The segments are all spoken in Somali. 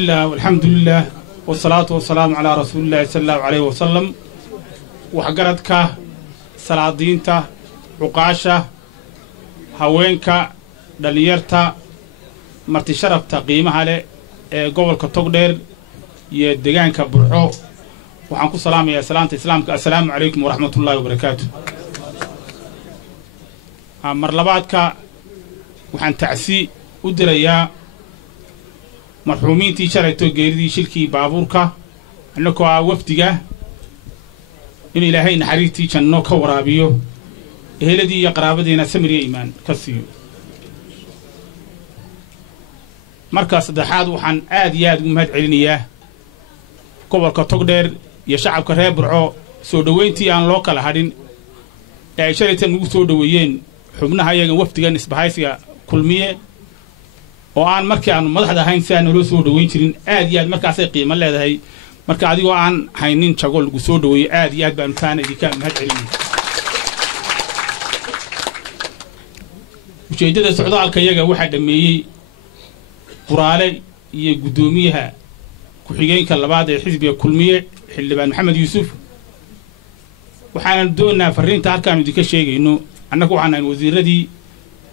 الله والحمد لله والصلاة والسلام على رسول الله صلى الله عليه وسلم وحقرتك سلاطينتا عقاشة هوينك دليرتا مرتي شرفتا قيمها له قبل كتقدر يدقان كبرحو وحنكو سلام يا سلامة إسلامك السلام عليكم ورحمة الله وبركاته مرلباتك وحن تعسي ودريا مرحومين تي شرعتو غيردي شلكي بابوركا انكو وفديغا ان الهي نحريتي جنو كورابيو اهلدي يا قرابدينا سمري ايمان كسيو marka saddexaad waxaan aad iyo aad ugu mahad celinayaa gobolka Togdheer iyo shacabka reer Burco soo dhaweyntii aan loo kala hadhin ee sharitan ugu soo dhaweeyeen xubnaha iyaga wafdigan isbahaysiga kulmiye oo aan markii aan madaxda ahayn si aan loo soo dhaweyn jirin aad iyo aad markaas ay qiimo leedahay marka adigoo aan haynin jago lagu soo dhaweeyay aad iyo aad baan taan idinka mahad celinayaa ujeedada socdaalka iyaga waxa dhameeyay quraale iyo gudoomiyaha ku xigeenka labaad ee xisbiga kulmiye xildhibaan maxamed yuusuf waxaan doonaa fariinta halkaan idinka sheegayno annagu waxaan wasiiradii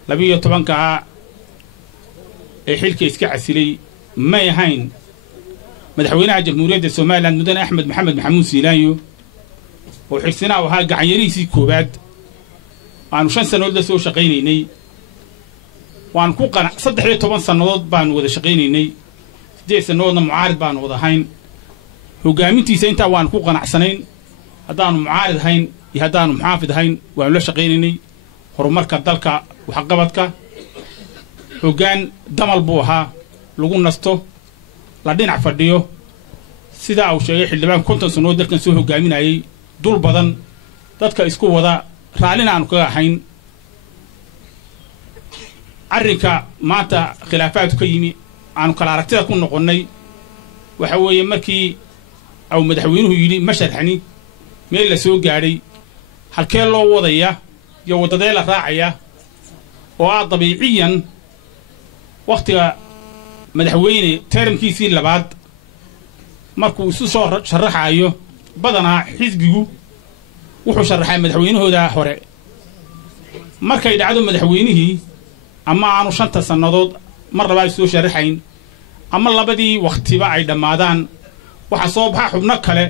12 ee xilka iska casilay ma yahayn madaxweynaha jamhuuriyadda Soomaaliland mudane Axmed Maxamed Maxamuud Siilaanyo oo xigsanaa waxa gacan yariisii koobaad aanu 5 sanadood la soo shaqaynaynay waan ku qanac 13 sanadood baan wada shaqaynaynay 8 sanadoodna mucaarid baan wada hayn hogaamintiisa inta waan ku qanacsanayn hadaan mucaarid hayn iyo hadaan muxaafid hayn waan la shaqaynaynay horumarka dalka waxa qabadka hogaan damal buu ahaa lagu nasto la dhinac fadhiyo sida uu sheegay xildhibaan 50 sanadood dalkan soo hogaaminayay dul badan dadka isku wada raalina aan ka ahayn arrinka maanta khilaafaadku ka yimi aanu kala aragtida ku noqonnay waxa weeye markii aw madaxweynuhu yiri ma sharxani meel la soo gaaray halkee loo wadaya iyo wadada la raacaya oo ah dabiiciyan waqtiga madaxweyne termkiisii labaad markuu isu soo sharaxayo badana xisbigu wuxuu sharaxay madaxweynahooda hore markay dhacdo madaxweynihii ama aanu 5 sanadood mar laba soo sharaxayn ama labadii waqtiba ay dhamaadaan waxa soo baxa xubno kale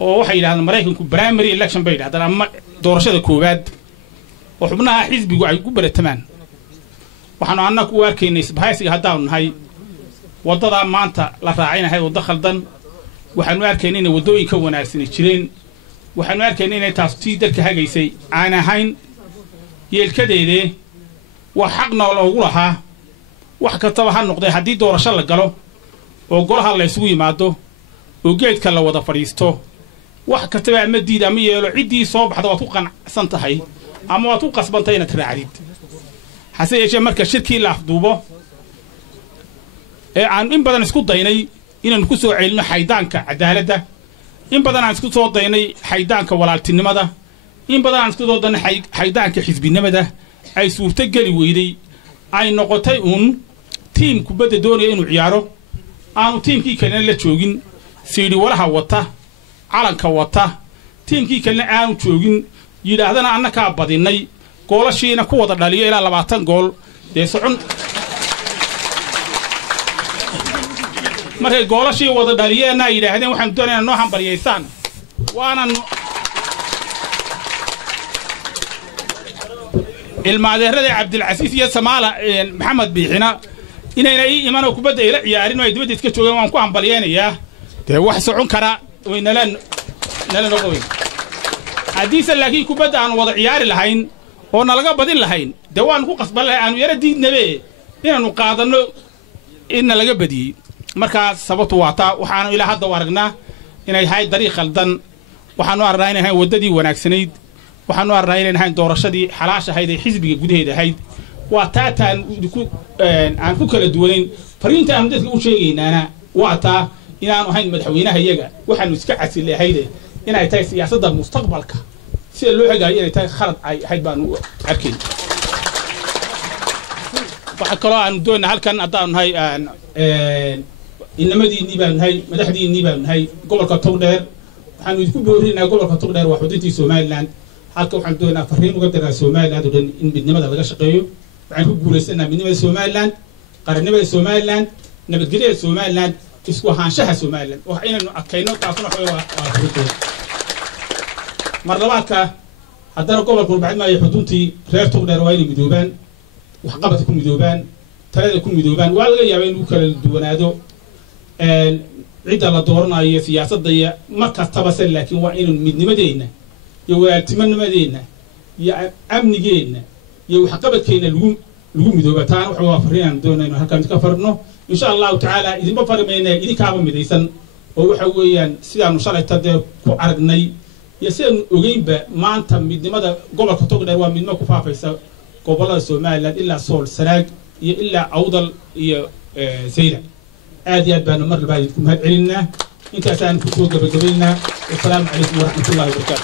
oo waxay yiraahdaan Mareykanku primary election bay yiraahdaan ama doorashada koowaad oo xubnaha xisbigu ay ku baratamaan waxaanu annagu u arkaynay isbahaysiga haddaan nahay wadada maanta la raacinahay wada khaldan waxaanu arkaynay in wadooyinka wanaagsan jireen waxaanu arkaynay in taas tii dalka hagaysay aan ahayn yeelkadeede وحقنا لوغلها wax kastaba ha noqday hadii doorasho la galo oo golaha la isugu yimaado oo geedka la wada fariisto wax kastaba ama diid ama yeelo cidii soo baxda waad ku qanacsan tahay ama waad ku qasbantay inaad raacid hase yeeshee marka shirkii la afduubo ee aan in badan isku daynay inaan ku soo ceelino xaydaanka cadaaladda in badan aan isku soo daynay xaydaanka walaaltinimada in badan aan isku soo daynay xaydaanka xisbinimada ay suurta gali weyday ay noqotay team kubadda doonaya inuu ciyaaro aanu teamkii kale la joogin siidi walaha wata calanka wata teamkii kale aanu joogin yiraahdana annaka badinay goolashiina ku wada dhaliyo ilaa 20 gool ee socon markay goolashii wada dhaliyeenna yiraahdeen waxaan doonaynaa noo hambalyeysaan waana المعذرة عبد العزيز يا سمالة محمد بيحنا إننا إيمانه كبدأ إلى عيارين ويدبدي تكتشوا يوم كوهم بليان إياه ده واحد سعون كرا وين نلا نقوي حديث اللي كبدأ عن وضع عيار الهين هو نلقى بدين الهين دوان كو قصب الله عنه يرد نبي إن نقاضنا إن لقى بدي مركز سبط وعطا وحنا إلى هذا ورقنا إن هاي طريق خلدن وحنا ورينا هاي وددي وناكسنيد waxaanu arnaa in aan doorashadii xalaasha ahayd ee xisbiga gudaheeda ahayd waa taataan aan ku kala duwanayn fariinta aan dadka u sheegaynaana waa taa inaan ahayn madaxweynaha iyaga waxaanu iska casilahayd inay tahay siyaasadda mustaqbalka si loo xigaayo inay tahay khalad ay ahayd baan u arkay waxa kale aan doonaa halkan hadaan nahay إنما دي نيبان هاي مدحدي نيبان هاي قبل كتوغدير waxaanu idinku boorinaynaa gobolka togdheer waa xuduntii Somaliland halka waxaan doonaynaa fariin uga diraa Somaliland oo dhan in midnimada laga shaqeeyo waxaan ku guuleysanaynaa midnimada Somaliland qarannimada Somaliland nabadgelyada Somaliland isku ahaanshaha Somaliland wax inaynu adkayno taasuna waa fariin mar labaadka haddana gobolku bacd ma ay xuduntii reer togdheer waa inay midoobaan wax qabad ku midoobaan talada ku midoobaan waa laga yaabaa in uu kala duwanaado عيد الله دورنا هي سياسة ضيّة ما كتبص لكن وإنه مدن مدينة يوالتمن مدينة يا أمن جينا يوحقبت كينا لوم مدوبتان وحوافرين دونا إنه هالكلام تكفرناه إن شاء الله تعالى إذا ما فرق بيننا إذا كابا مديسن وحويان سيدنا شرع تدي كأرجني يصير أجيب ما أنت مدن مدى قبل كتوق دروا من ما كفافيس قبل السومال إلا صول سراج إلا أوضل سيدا آديات بأن مر بعدكم هاد علنا إنت أسان كتوق قبلنا والسلام عليكم ورحمة الله وبركاته.